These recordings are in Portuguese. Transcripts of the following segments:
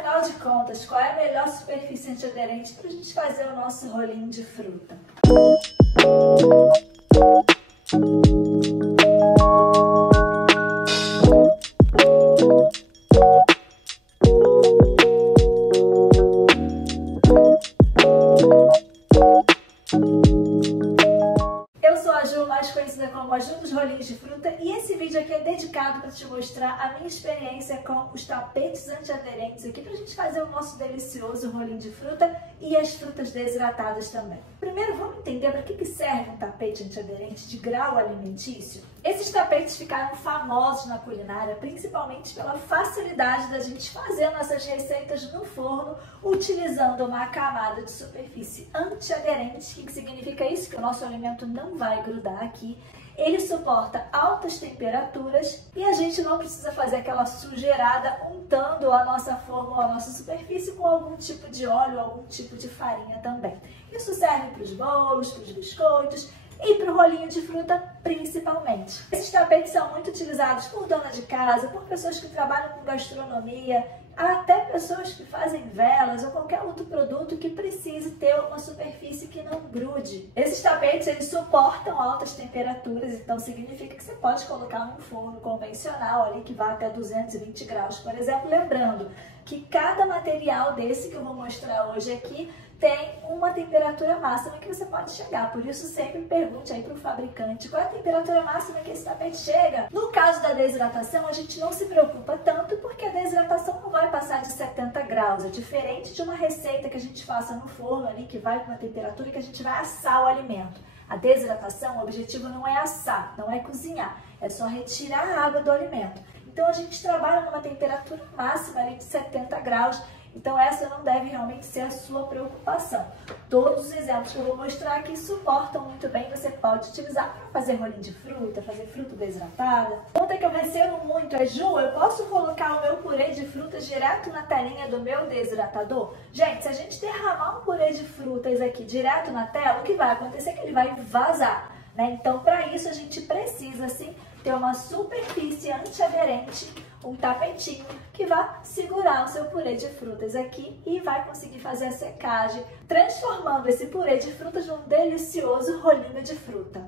Afinal de contas, qual é a melhor superfície antiaderente para a gente fazer o nosso rolinho de fruta? Eu sou a Ju, mais conhecida como a Ju dos Rolinhos de Fruta, e esse vídeo aqui é dedicado para te mostrar a minha experiência com os tapetes antiaderentes aqui para a gente fazer o nosso delicioso rolinho de fruta e as frutas desidratadas também. Primeiro, vamos entender para que serve um tapete antiaderente de grau alimentício. Esses tapetes ficaram famosos na culinária, principalmente pela facilidade da gente fazer nossas receitas no forno utilizando uma camada de superfície antiaderente. O que significa isso? Que o nosso alimento não vai grudar aqui. Ele suporta altas temperaturas e a gente não precisa fazer aquela sujeirada untando a nossa forma ou a nossa superfície com algum tipo de óleo, algum tipo de farinha também. Isso serve para os bolos, para os biscoitos e para o rolinho de fruta principalmente. Esses tapetes são muito utilizados por dona de casa, por pessoas que trabalham com gastronomia, até pessoas que fazem velas ou qualquer outro produto que precise ter uma superfície que não grude. Esses tapetes, eles suportam altas temperaturas, então significa que você pode colocar num forno convencional ali que vai até 220 graus, por exemplo. Lembrando que cada material desse que eu vou mostrar hoje aqui tem uma temperatura máxima que você pode chegar, por isso sempre pergunte aí para o fabricante qual é a temperatura máxima que esse tapete chega. No caso da desidratação, a gente não se preocupa tanto porque a desidratação não vai passar de 70 graus, é diferente de uma receita que a gente faça no forno ali, que vai com uma temperatura que a gente vai assar o alimento. A desidratação, o objetivo não é assar, não é cozinhar, é só retirar a água do alimento. Então a gente trabalha numa temperatura máxima ali de 70 graus, então essa não deve realmente ser a sua preocupação. Todos os exemplos que eu vou mostrar aqui suportam muito bem, você pode utilizar para fazer rolinho de fruta, fazer fruta desidratada. Outra que eu recebo muito é: Ju, eu posso colocar o meu purê de frutas direto na telinha do meu desidratador? Gente, se a gente derramar um purê de frutas aqui direto na tela, o que vai acontecer é que ele vai vazar, né? Então, para isso a gente precisa, sim, ter uma superfície antiaderente, um tapetinho que vai segurar o seu purê de frutas aqui e vai conseguir fazer a secagem, transformando esse purê de frutas num delicioso rolinho de fruta.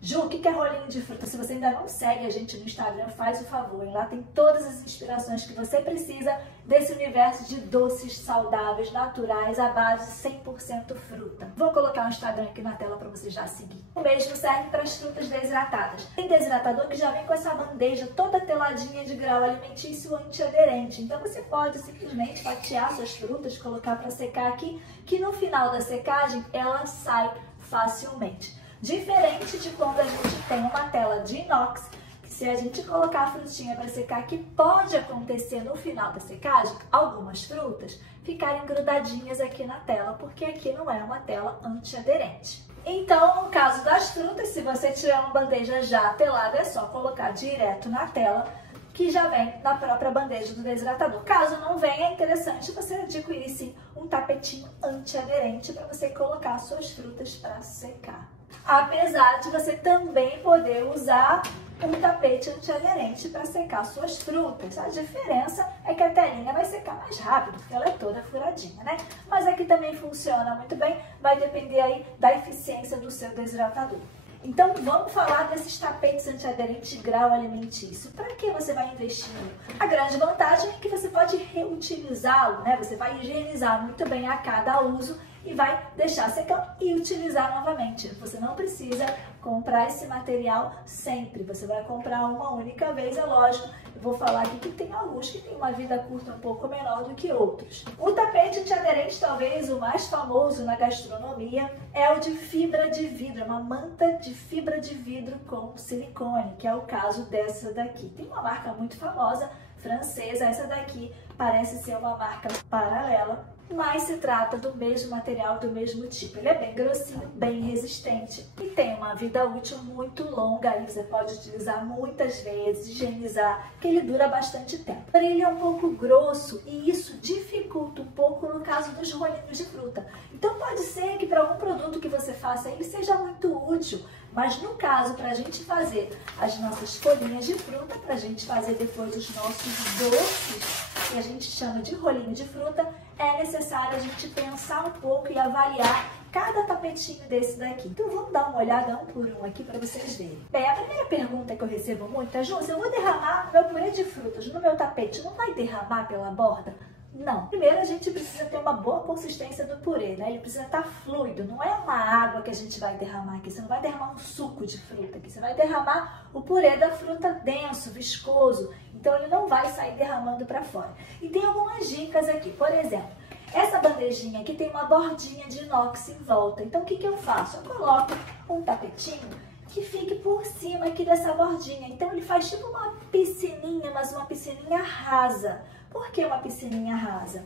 Ju, o que é rolinho de fruta? Se você ainda não segue a gente no Instagram, faz o favor, hein? Lá tem todas as inspirações que você precisa desse universo de doces saudáveis, naturais, à base de 100% fruta. Vou colocar o Instagram aqui na tela para você já seguir. O mesmo serve para as frutas desidratadas. Tem desidratador que já vem com essa bandeja toda teladinha de grau alimentício antiaderente. Então você pode simplesmente fatiar suas frutas, colocar para secar aqui, que no final da secagem ela sai facilmente. Diferente de quando a gente tem uma tela de inox, que se a gente colocar a frutinha para secar aqui, pode acontecer no final da secagem algumas frutas ficarem grudadinhas aqui na tela, porque aqui não é uma tela antiaderente. Então, no caso das frutas, se você tiver uma bandeja já telada, é só colocar direto na tela, que já vem na própria bandeja do desidratador. Caso não venha, é interessante você adquirir sim um tapetinho antiaderente para você colocar suas frutas para secar. Apesar de você também poder usar um tapete antiaderente para secar suas frutas. A diferença é que a telinha vai secar mais rápido, porque ela é toda furadinha, né? Mas aqui também funciona muito bem, vai depender aí da eficiência do seu desidratador. Então vamos falar desses tapetes antiaderentes de grau alimentício. Para que você vai investir? A grande vantagem é que você pode reutilizá-lo, né? Você vai higienizar muito bem a cada uso e vai deixar secar e utilizar novamente. Você não precisa comprar esse material sempre, você vai comprar uma única vez, é lógico. Eu vou falar aqui que tem alguns que têm uma vida curta um pouco menor do que outros. O tapete antiaderente, talvez o mais famoso na gastronomia, é o de fibra de vidro, uma manta de fibra de vidro com silicone, que é o caso dessa daqui. Tem uma marca muito famosa, francesa, essa daqui parece ser uma marca paralela, mas se trata do mesmo material, do mesmo tipo. Ele é bem grossinho, bem resistente e tem uma vida útil muito longa. Aí você pode utilizar muitas vezes, higienizar, que ele dura bastante tempo. Porém, ele é um pouco grosso e isso dificulta um pouco no caso dos rolinhos de fruta. Então pode ser que para algum produto que você faça ele seja muito útil, Mas no caso, para a gente fazer as nossas folhinhas de fruta, para a gente fazer depois os nossos doces, que a gente chama de rolinho de fruta, é necessário a gente pensar um pouco e avaliar cada tapetinho desse daqui. Então vamos dar uma olhada um por um aqui para vocês verem. Bem, a primeira pergunta que eu recebo muito é: Ju, se eu vou derramar meu purê de frutas no meu tapete, não vai derramar pela borda? Não. Primeiro a gente precisa ter uma boa consistência do purê, né? Ele precisa estar fluido, não é uma água que a gente vai derramar aqui. Você não vai derramar um suco de fruta aqui, você vai derramar o purê da fruta denso, viscoso. Então ele não vai sair derramando para fora. E tem algumas dicas aqui. Por exemplo, essa bandejinha aqui tem uma bordinha de inox em volta. Então o que eu faço? Eu coloco um tapetinho que fique por cima aqui dessa bordinha. Então ele faz tipo uma piscininha, mas uma piscininha rasa. Por que uma piscininha rasa?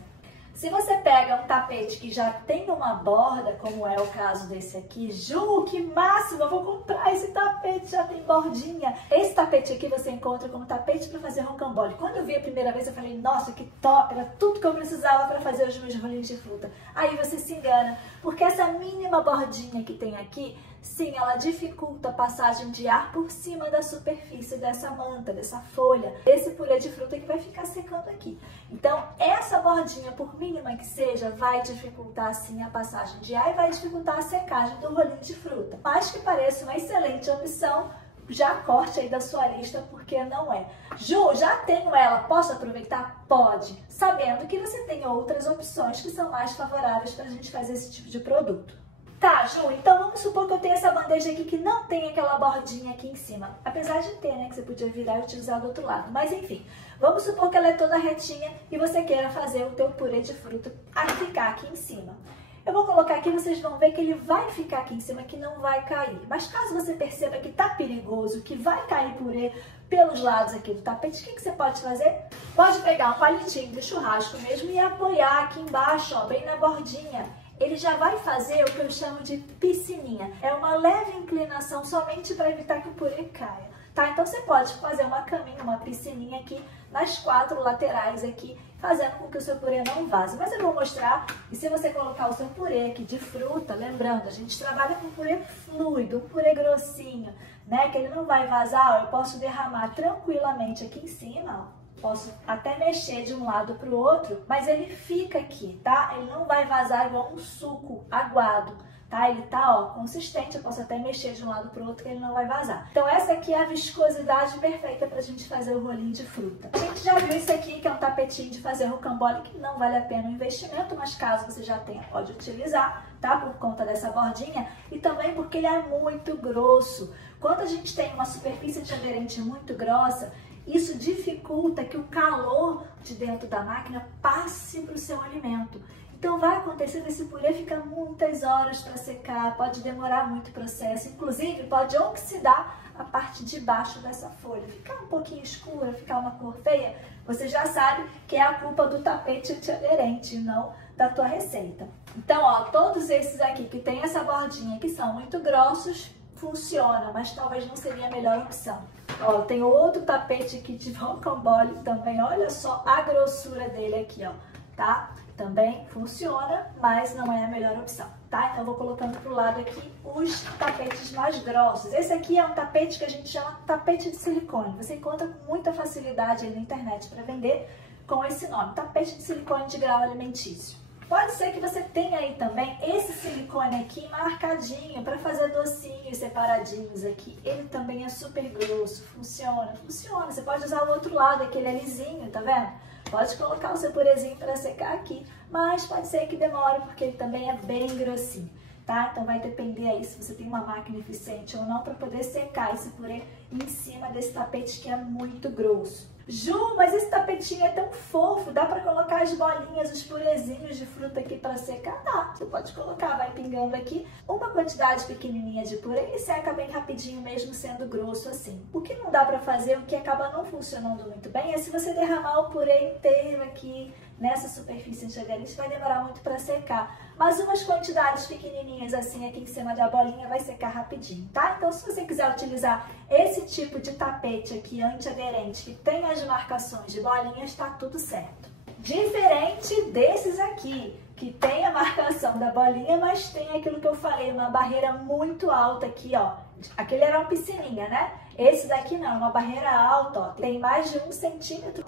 Se você pega um tapete que já tem uma borda, como é o caso desse aqui, Ju, que máximo, eu vou comprar esse tapete, já tem bordinha. Esse tapete aqui você encontra como tapete para fazer rocambole. Quando eu vi a primeira vez, eu falei, nossa, que top, era tudo que eu precisava para fazer os meus rolinhos de fruta. Aí você se engana, porque essa mínima bordinha que tem aqui, sim, ela dificulta a passagem de ar por cima da superfície dessa manta, dessa folha, desse purê de fruta que vai ficar secando aqui. Então, essa bordinha, por mínima que seja, vai dificultar sim a passagem de ar e vai dificultar a secagem do rolinho de fruta. Mas que pareça uma excelente opção, já corte aí da sua lista, porque não é. Ju, já tenho ela, posso aproveitar? Pode, sabendo que você tem outras opções que são mais favoráveis para a gente fazer esse tipo de produto. Tá, Ju, então vamos supor que eu tenho essa bandeja aqui que não tem aquela bordinha aqui em cima. Apesar de ter, né, que você podia virar e utilizar do outro lado. Mas enfim, vamos supor que ela é toda retinha e você queira fazer o teu purê de fruta a ficar aqui em cima. Eu vou colocar aqui, vocês vão ver que ele vai ficar aqui em cima, que não vai cair. Mas caso você perceba que tá perigoso, que vai cair purê pelos lados aqui do tapete, o que você pode fazer? Pode pegar um palitinho de churrasco mesmo e apoiar aqui embaixo, ó, bem na bordinha. Ele já vai fazer o que eu chamo de piscininha. É uma leve inclinação somente para evitar que o purê caia, tá? Então você pode fazer uma caminha, uma piscininha aqui nas 4 laterais aqui, fazendo com que o seu purê não vaze. Mas eu vou mostrar, e se você colocar o seu purê aqui de fruta, lembrando, a gente trabalha com purê fluido, um purê grossinho, né? Que ele não vai vazar, ó, eu posso derramar tranquilamente aqui em cima, ó. Posso até mexer de um lado para o outro, mas ele fica aqui, tá? Ele não vai vazar igual um suco aguado, tá? Ele tá, ó, consistente, eu posso até mexer de um lado para o outro que ele não vai vazar. Então essa aqui é a viscosidade perfeita pra gente fazer o rolinho de fruta. A gente já viu esse aqui, que é um tapetinho de fazer rocambole, que não vale a pena o investimento, mas caso você já tenha, pode utilizar, tá? Por conta dessa bordinha e também porque ele é muito grosso. Quando a gente tem uma superfície de aderente muito grossa, isso dificulta que o calor de dentro da máquina passe para o seu alimento. Então vai acontecer esse purê ficar muitas horas para secar, pode demorar muito o processo, inclusive pode oxidar a parte de baixo dessa folha, ficar um pouquinho escura, ficar uma cor feia. Você já sabe que é a culpa do tapete antiaderente, não da tua receita. Então, ó, todos esses aqui que tem essa bordinha que são muito grossos, funciona, mas talvez não seria a melhor opção. Ó, tem outro tapete aqui de rocambole também, olha só a grossura dele aqui, ó, tá? Também funciona, mas não é a melhor opção, tá? Então eu vou colocando pro lado aqui os tapetes mais grossos. Esse aqui é um tapete que a gente chama tapete de silicone. Você encontra com muita facilidade aí na internet para vender com esse nome, tapete de silicone de grau alimentício. Pode ser que você tenha aí também esse silicone aqui marcadinho para fazer docinhos separadinhos aqui. Ele também é super grosso, funciona, funciona. Você pode usar o outro lado, aquele é lisinho, tá vendo? Pode colocar o seu purezinho para secar aqui, mas pode ser que demore porque ele também é bem grossinho, tá? Então vai depender aí se você tem uma máquina eficiente ou não para poder secar esse purê em cima desse tapete que é muito grosso. Ju, mas esse tapetinho é tão fofo, dá pra colocar as bolinhas, os purezinhos de fruta aqui pra secar? Dá, você pode colocar, vai pingando aqui uma quantidade pequenininha de purê e seca bem rapidinho mesmo sendo grosso assim. O que não dá pra fazer, o que acaba não funcionando muito bem, é se você derramar o purê inteiro aqui nessa superfície antiaderente, vai demorar muito pra secar. Mas umas quantidades pequenininhas assim aqui em cima da bolinha vai secar rapidinho, tá? Então se você quiser utilizar esse tipo de tapete aqui antiaderente, que tem as marcações de bolinhas, tá tudo certo. Diferente desses aqui, que tem a marcação da bolinha, mas tem aquilo que eu falei, uma barreira muito alta aqui, ó, Aquele era uma piscininha, né? Esse daqui não, é uma barreira alta, ó. Tem mais de 1 centímetro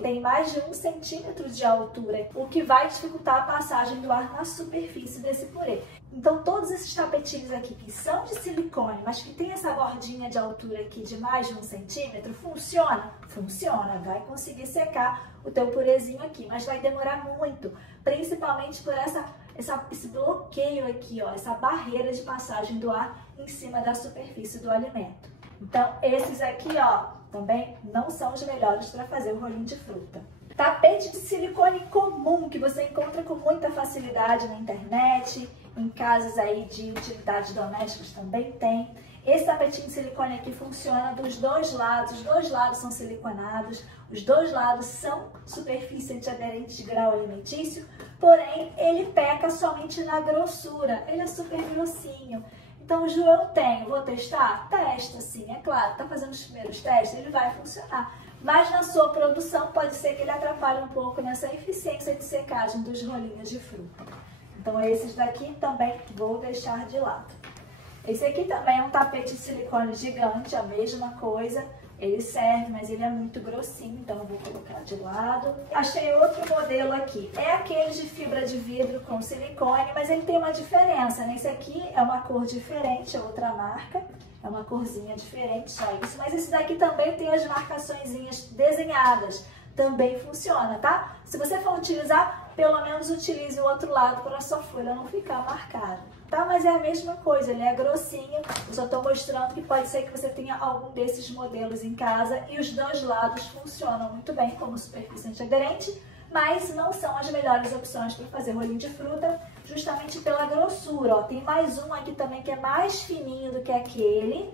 de altura, o que vai dificultar a passagem do ar na superfície desse purê. Então, todos esses tapetinhos aqui que são de silicone, mas que tem essa bordinha de altura aqui de mais de 1 centímetro, funciona? Funciona, vai conseguir secar o teu purezinho aqui, mas vai demorar muito, principalmente por esse bloqueio aqui, ó, essa barreira de passagem do ar em cima da superfície do alimento. Então, esses aqui, ó, também não são os melhores para fazer o rolinho de fruta. Tapete de silicone comum, que você encontra com muita facilidade na internet, em casas aí de utilidades domésticas também tem. Esse tapetinho de silicone aqui funciona dos dois lados, os dois lados são siliconados, os dois lados são superfície antiaderente de grau alimentício, porém ele peca somente na grossura, ele é super grossinho. Então, João, vou testar? Testa, sim, é claro, tá fazendo os primeiros testes, ele vai funcionar. Mas na sua produção pode ser que ele atrapalhe um pouco nessa eficiência de secagem dos rolinhos de fruta. Então, esses daqui também vou deixar de lado. Esse aqui também é um tapete de silicone gigante, a mesma coisa. Ele serve, mas ele é muito grossinho, então eu vou colocar de lado. Achei outro modelo aqui. É aquele de fibra de vidro com silicone, mas ele tem uma diferença, né? Esse aqui é uma cor diferente, é outra marca. É uma corzinha diferente, só isso. Mas esse daqui também tem as marcaçõezinhas desenhadas. Também funciona, tá? Se você for utilizar, pelo menos utilize o outro lado para a sua folha não ficar marcada. Tá? Mas é a mesma coisa, ele é grossinho. Eu só estou mostrando que pode ser que você tenha algum desses modelos em casa e os dois lados funcionam muito bem como superfície antiaderente, mas não são as melhores opções para fazer rolinho de fruta, justamente pela grossura. Ó, tem mais um aqui também que é mais fininho do que aquele.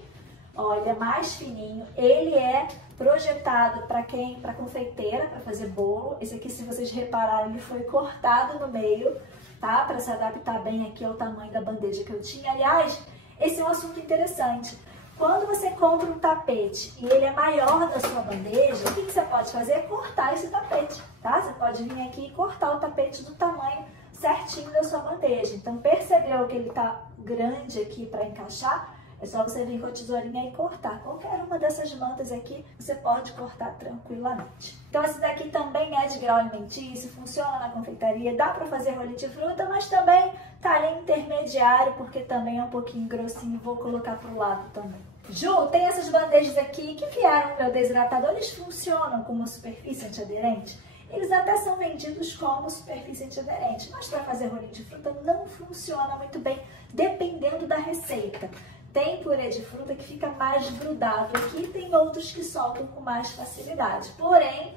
Ó, ele é mais fininho, ele é projetado para confeiteira, para fazer bolo. Esse aqui, se vocês repararem, ele foi cortado no meio, tá? Para se adaptar bem aqui ao tamanho da bandeja que eu tinha. Aliás, esse é um assunto interessante. Quando você compra um tapete e ele é maior da sua bandeja, o que você pode fazer é cortar esse tapete, tá? Você pode vir aqui e cortar o tapete do tamanho certinho da sua bandeja. Então, percebeu que ele tá grande aqui para encaixar? É só você vir com a tesourinha e cortar. Qualquer uma dessas mantas aqui, você pode cortar tranquilamente. Então, esse daqui também é de grau alimentício, funciona na confeitaria, dá para fazer rolinho de fruta, mas também tá ali intermediário, porque também é um pouquinho grossinho, vou colocar pro lado também. Ju, tem essas bandejas aqui que vieram no meu desidratador, eles funcionam como superfície antiaderente? Eles até são vendidos como superfície antiaderente, mas para fazer rolinho de fruta não funciona muito bem, dependendo da receita. Tem purê de fruta que fica mais grudado aqui, tem outros que soltam com mais facilidade. Porém,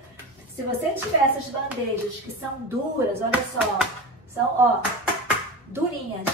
se você tiver essas bandejas que são duras, olha só, são, ó, durinhas.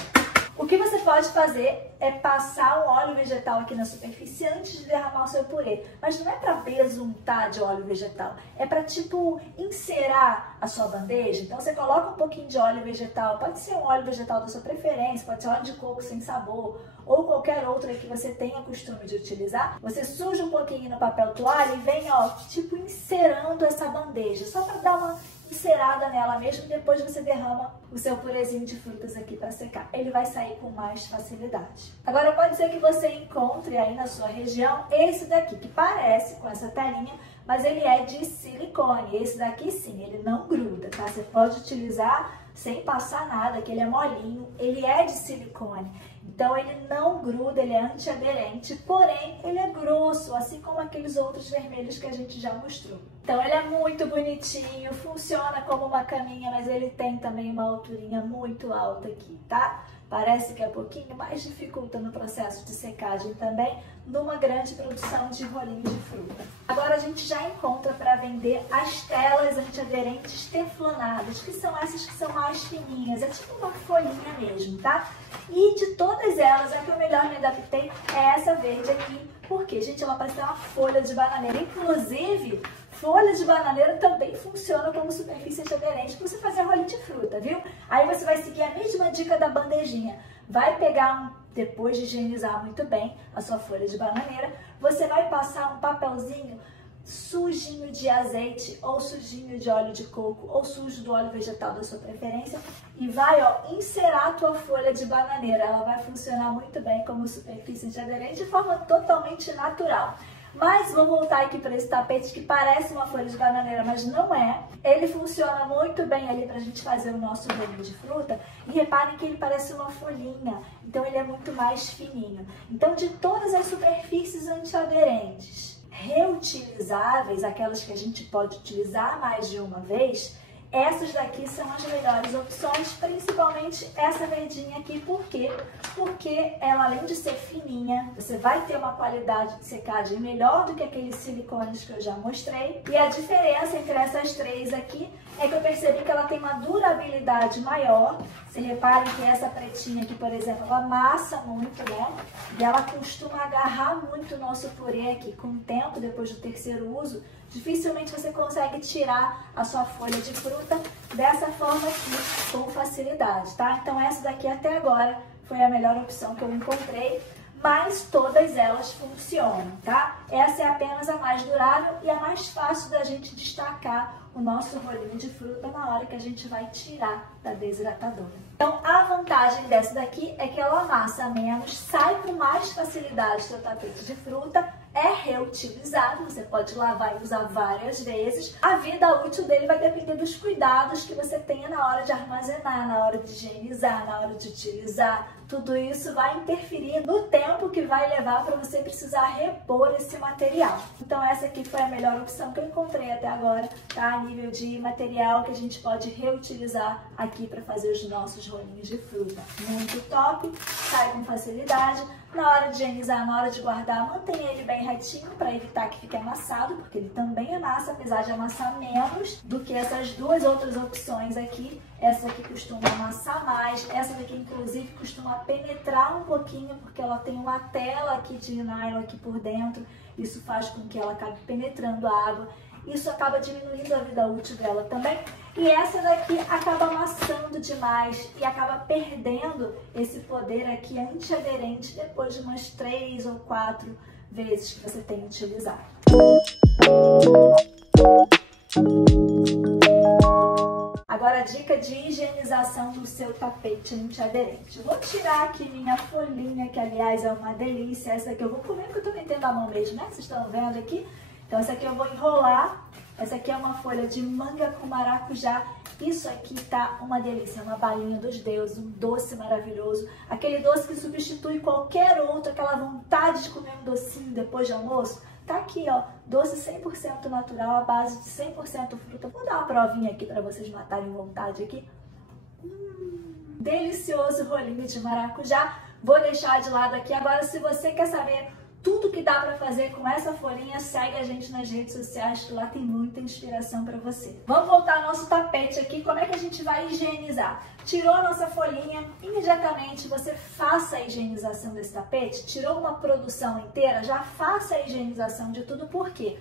O que você pode fazer é passar um óleo vegetal aqui na superfície antes de derramar o seu purê. Mas não é para besuntar de óleo vegetal, é para tipo encerar a sua bandeja. Então você coloca um pouquinho de óleo vegetal, pode ser um óleo vegetal da sua preferência, pode ser óleo de coco sem sabor ou qualquer outro que você tenha costume de utilizar. Você suja um pouquinho no papel toalha e vem, ó, tipo encerando essa bandeja, só para dar uma encerada nela mesmo, e depois você derrama o seu purezinho de frutas aqui para secar. Ele vai sair com mais facilidade. Agora pode ser que você encontre aí na sua região esse daqui, que parece com essa telinha, mas ele é de silicone. Esse daqui sim, ele não gruda, tá? Você pode utilizar sem passar nada, que ele é molinho, ele é de silicone. Então ele não gruda, ele é antiaderente, porém ele é grosso, assim como aqueles outros vermelhos que a gente já mostrou. Então ele é muito bonitinho, funciona como uma caminha, mas ele tem também uma alturinha muito alta aqui, tá? Parece que é pouquinho, mas dificulta no processo de secagem também, numa grande produção de rolinho de fruta. Agora a gente já encontra para vender as telas antiaderentes teflonadas, que são essas que são mais fininhas, é tipo uma folhinha mesmo, tá? E de todas elas, a que eu melhor me adaptei é essa verde aqui, porque, gente, ela parece uma folha de bananeira. Inclusive, folha de bananeira também funciona como superfície antiaderente para você fazer rolinho de fruta, viu? Aí você vai seguir a mesma dica da bandejinha. Vai pegar depois de higienizar muito bem a sua folha de bananeira, você vai passar um papelzinho sujinho de azeite ou sujinho de óleo de coco ou sujo do óleo vegetal da sua preferência e vai, ó, encerar a tua folha de bananeira. Ela vai funcionar muito bem como superfície antiaderente de forma totalmente natural. Mas vou voltar aqui para esse tapete que parece uma folha de bananeira, mas não é. Ele funciona muito bem ali para a gente fazer o nosso rolinho de fruta. E reparem que ele parece uma folhinha, então ele é muito mais fininho. Então, de todas as superfícies antiaderentes reutilizáveis, aquelas que a gente pode utilizar mais de uma vez, essas daqui são as melhores opções, principalmente essa verdinha aqui. Por quê? Porque ela, além de ser fininha, você vai ter uma qualidade de secagem melhor do que aqueles silicones que eu já mostrei. E a diferença entre essas três aqui é que eu percebi que ela tem uma durabilidade maior. Você reparem que essa pretinha aqui, por exemplo, ela amassa muito, né? E ela costuma agarrar muito o nosso purê aqui. Com o tempo, depois do terceiro uso, dificilmente você consegue tirar a sua folha de fruta dessa forma aqui com facilidade, tá? Então essa daqui até agora foi a melhor opção que eu encontrei, mas todas elas funcionam, tá? Essa é apenas a mais durável e a mais fácil da gente destacar o nosso rolinho de fruta na hora que a gente vai tirar da desidratadora. Então, a vantagem dessa daqui é que ela amassa menos, sai com mais facilidade do seu tapete de fruta, é reutilizável, você pode lavar e usar várias vezes. A vida útil dele vai depender dos cuidados que você tenha na hora de armazenar, na hora de higienizar, na hora de utilizar. Tudo isso vai interferir no tempo que vai levar para você precisar repor esse material. Então essa aqui foi a melhor opção que eu encontrei até agora, tá? A nível de material que a gente pode reutilizar aqui para fazer os nossos rolinhos de fruta. Muito top, sai com facilidade. Na hora de higienizar, na hora de guardar, mantenha ele bem retinho para evitar que fique amassado, porque ele também amassa, apesar de amassar menos do que essas duas outras opções aqui. Essa aqui costuma amassar mais, essa daqui inclusive costuma penetrar um pouquinho, porque ela tem uma tela aqui de nylon aqui por dentro. Isso faz com que ela acabe penetrando a água. Isso acaba diminuindo a vida útil dela também. E essa daqui acaba amassando demais e acaba perdendo esse poder aqui antiaderente depois de umas 3 ou 4 vezes que você tem utilizado. Agora a dica de higienização do seu tapete antiaderente. Vou tirar aqui minha folhinha, que aliás é uma delícia. Essa aqui eu vou comer porque eu tô metendo a mão mesmo, né? Vocês estão vendo aqui? Então essa aqui eu vou enrolar. Essa aqui é uma folha de manga com maracujá. Isso aqui tá uma delícia, uma balinha dos deuses, um doce maravilhoso. Aquele doce que substitui qualquer outro, aquela vontade de comer um docinho depois de almoço. Tá aqui, ó, doce 100% natural, à base de 100% fruta. Vou dar uma provinha aqui para vocês matarem vontade aqui. Delicioso rolinho de maracujá. Vou deixar de lado aqui. Agora, se você quer saber tudo que dá para fazer com essa folhinha, segue a gente nas redes sociais, que lá tem muita inspiração para você. Vamos voltar ao nosso tapete aqui. Como é que a gente vai higienizar? Tirou a nossa folhinha, imediatamente você faça a higienização desse tapete. Tirou uma produção inteira, já faça a higienização de tudo. Por quê?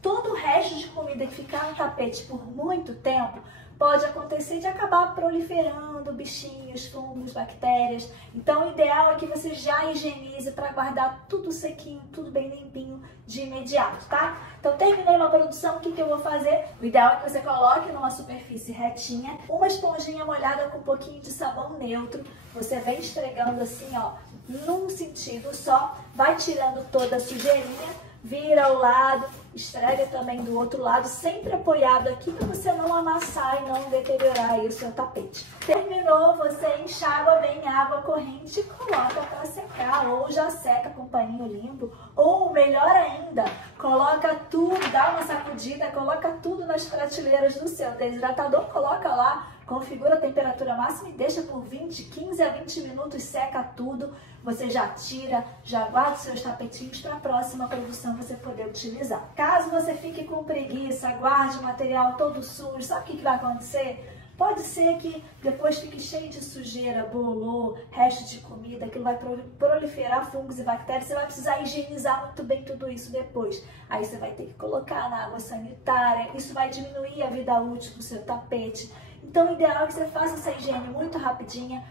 Todo o resto de comida que ficar no tapete por muito tempo pode acontecer de acabar proliferando bichinhos, fungos, bactérias. Então o ideal é que você já higienize para guardar tudo sequinho, tudo bem limpinho de imediato, tá? Então terminei uma produção, o que eu vou fazer? O ideal é que você coloque numa superfície retinha, uma esponjinha molhada com um pouquinho de sabão neutro. Você vem esfregando assim, ó, num sentido só, vai tirando toda a sujeirinha, vira ao lado, esfrega também do outro lado, sempre apoiado aqui para você não amassar e não deteriorar aí o seu tapete. Terminou, você enxágua bem água corrente e coloca para secar, ou já seca com paninho limpo, ou melhor ainda, coloca tudo, dá uma sacudida, coloca tudo nas prateleiras do seu desidratador, coloca lá, configura a temperatura máxima e deixa por 15 a 20 minutos, seca tudo. Você já tira, já guarda os seus tapetinhos para a próxima produção você poder utilizar. Caso você fique com preguiça, guarde o material todo sujo, sabe o que vai acontecer? Pode ser que depois fique cheio de sujeira, bolô, resto de comida, que vai proliferar fungos e bactérias. Você vai precisar higienizar muito bem tudo isso depois. Aí você vai ter que colocar na água sanitária. Isso vai diminuir a vida útil do seu tapete. Então o ideal é que você faça essa higiene muito rapidinha.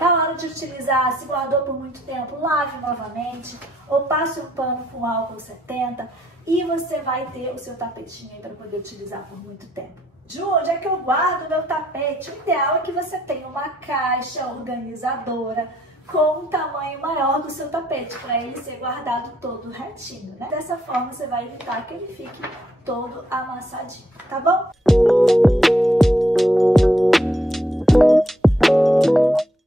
Na hora de utilizar, se guardou por muito tempo, lave novamente. Ou passe um pano com álcool 70. e você vai ter o seu tapetinho aí para poder utilizar por muito tempo. Ju, onde é que eu guardo o meu tapete? O ideal é que você tenha uma caixa organizadora com um tamanho maior do seu tapete, para ele ser guardado todo retinho, né? Dessa forma você vai evitar que ele fique todo amassadinho, tá bom?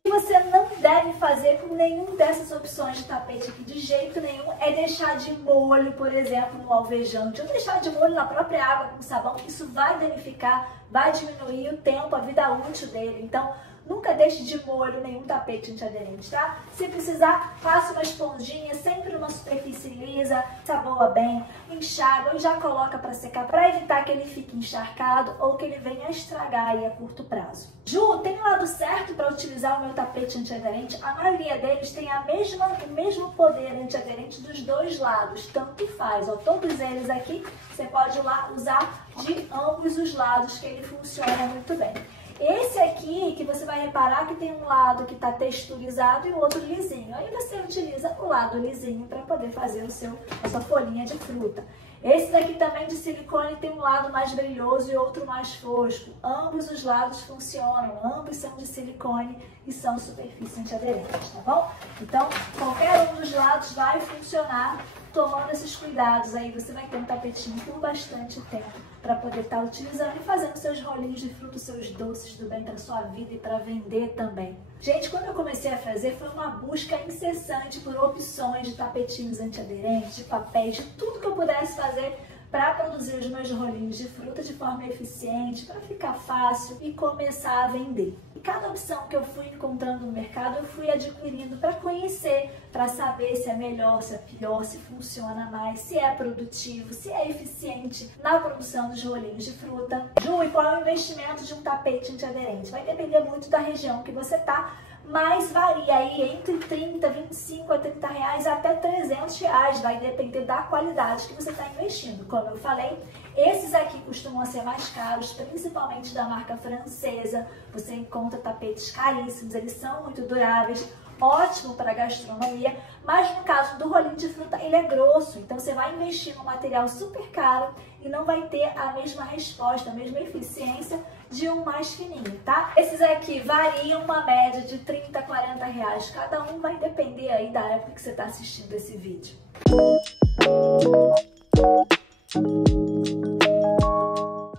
Você não deve fazer com nenhuma dessas opções de tapete aqui, de jeito nenhum, é deixar de molho, por exemplo, no alvejante, ou deixar de molho na própria água com sabão, que isso vai danificar, vai diminuir o tempo, a vida útil dele. Então, nunca deixe de molho nenhum tapete antiaderente, tá? Se precisar, faça uma esponjinha, sempre numa superfície lisa, saboa bem, enxágua e já coloca para secar, para evitar que ele fique encharcado ou que ele venha a estragar aí a curto prazo. Ju, tem um lado certo para utilizar o meu tapete antiaderente? A maioria deles tem o mesmo poder antiaderente dos dois lados, tanto faz. Ó, todos eles aqui, você pode usar de ambos os lados, que ele funciona muito bem. Esse aqui, que você vai reparar que tem um lado que está texturizado e o outro lisinho. Aí você utiliza o lado lisinho para poder fazer a sua folhinha de fruta. Esse daqui também de silicone tem um lado mais brilhoso e outro mais fosco. Ambos os lados funcionam, ambos são de silicone e são superfície antiaderente, tá bom? Então, qualquer um dos lados vai funcionar. Tomando esses cuidados aí, você vai ter um tapetinho por bastante tempo para poder estar utilizando e fazendo seus rolinhos de fruta, seus doces do bem para sua vida e para vender também. Gente, quando eu comecei a fazer, foi uma busca incessante por opções de tapetinhos antiaderentes, de papéis, de tudo que eu pudesse fazer para produzir os meus rolinhos de fruta de forma eficiente, para ficar fácil e começar a vender. E cada opção que eu fui encontrando no mercado, eu fui adquirindo para conhecer, para saber se é melhor, se é pior, se funciona mais, se é produtivo, se é eficiente na produção dos rolinhos de fruta. Ju, e qual é o investimento de um tapete antiaderente? Vai depender muito da região que você está, mas varia aí entre 30, 25 a 30 reais até 300 reais, vai depender da qualidade que você está investindo. Como eu falei, esses aqui costumam ser mais caros, principalmente da marca francesa. Você encontra tapetes caríssimos, eles são muito duráveis, ótimo para gastronomia, mas no caso do rolinho de fruta, ele é grosso, então você vai investir num material super caro e não vai ter a mesma resposta, a mesma eficiência de um mais fininho, tá? Esses aqui variam uma média de 30 a 40 reais, cada um vai depender aí da época que você está assistindo esse vídeo.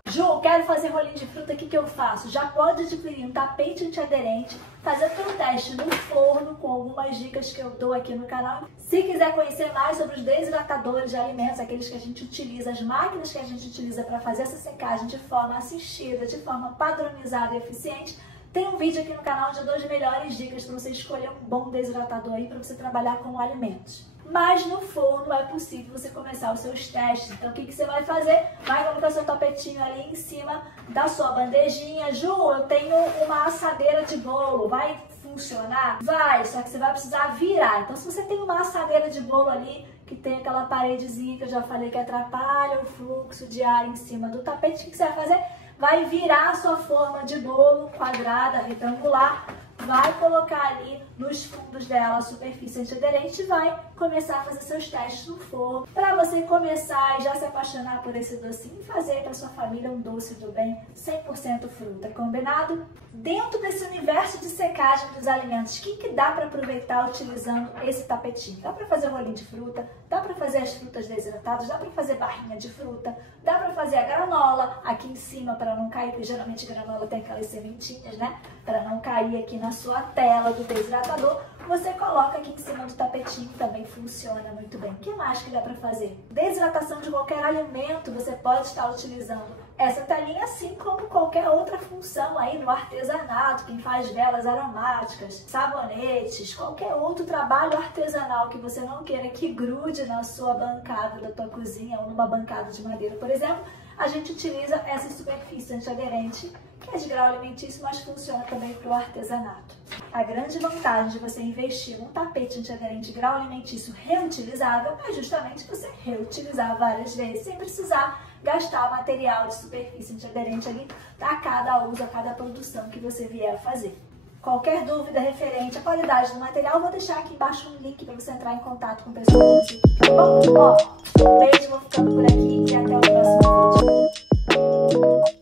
Ju, quero fazer rolinho de fruta, o que eu faço? Já pode adquirir um tapete antiaderente, fazer o teu teste no forno com algumas dicas que eu dou aqui no canal. Se quiser conhecer mais sobre os desidratadores de alimentos, aqueles que a gente utiliza, as máquinas que a gente utiliza para fazer essa secagem de forma assistida, de forma padronizada e eficiente, tem um vídeo aqui no canal onde eu dou as melhores dicas para você escolher um bom desidratador aí para você trabalhar com alimentos. Mas no forno é possível você começar os seus testes. Então o que você vai fazer? Vai colocar seu tapetinho ali em cima da sua bandejinha. Ju, eu tenho uma assadeira de bolo, vai funcionar? Vai, só que você vai precisar virar. Então se você tem uma assadeira de bolo ali, que tem aquela paredezinha que eu já falei que atrapalha o fluxo de ar em cima do tapete, o que você vai fazer? Vai virar a sua forma de bolo quadrada, retangular, vai colocar ali nos fundos dela a superfície antiaderente e vai começar a fazer seus testes no forno para você começar e já se apaixonar por esse docinho e fazer para sua família um doce do bem 100% fruta, combinado? Dentro desse universo de secagem dos alimentos, o que dá para aproveitar utilizando esse tapetinho? Dá para fazer rolinho de fruta, dá para fazer as frutas desidratadas, dá para fazer barrinha de fruta, dá para fazer a granola aqui em cima para não cair, porque geralmente a granola tem aquelas sementinhas, né? Para não cair aqui na sua tela do desidratador, você coloca aqui em cima do tapetinho, também funciona muito bem. O que mais que dá para fazer? Desidratação de qualquer alimento, você pode estar utilizando essa telinha, assim como qualquer outra função aí no artesanato, quem faz velas aromáticas, sabonetes, qualquer outro trabalho artesanal que você não queira que grude na sua bancada da tua cozinha ou numa bancada de madeira, por exemplo, a gente utiliza essa superfície antiaderente, que é de grau alimentício, mas funciona também para o artesanato. A grande vantagem de você investir num tapete antiaderente de grau alimentício reutilizável é justamente você reutilizar várias vezes, sem precisar gastar material de superfície antiaderente ali para cada uso, a cada produção que você vier a fazer. Qualquer dúvida referente à qualidade do material, eu vou deixar aqui embaixo um link para você entrar em contato com o pessoal da nossa equipe, tá bom? Ó, beijo, vou ficando por aqui e até o próximo vídeo.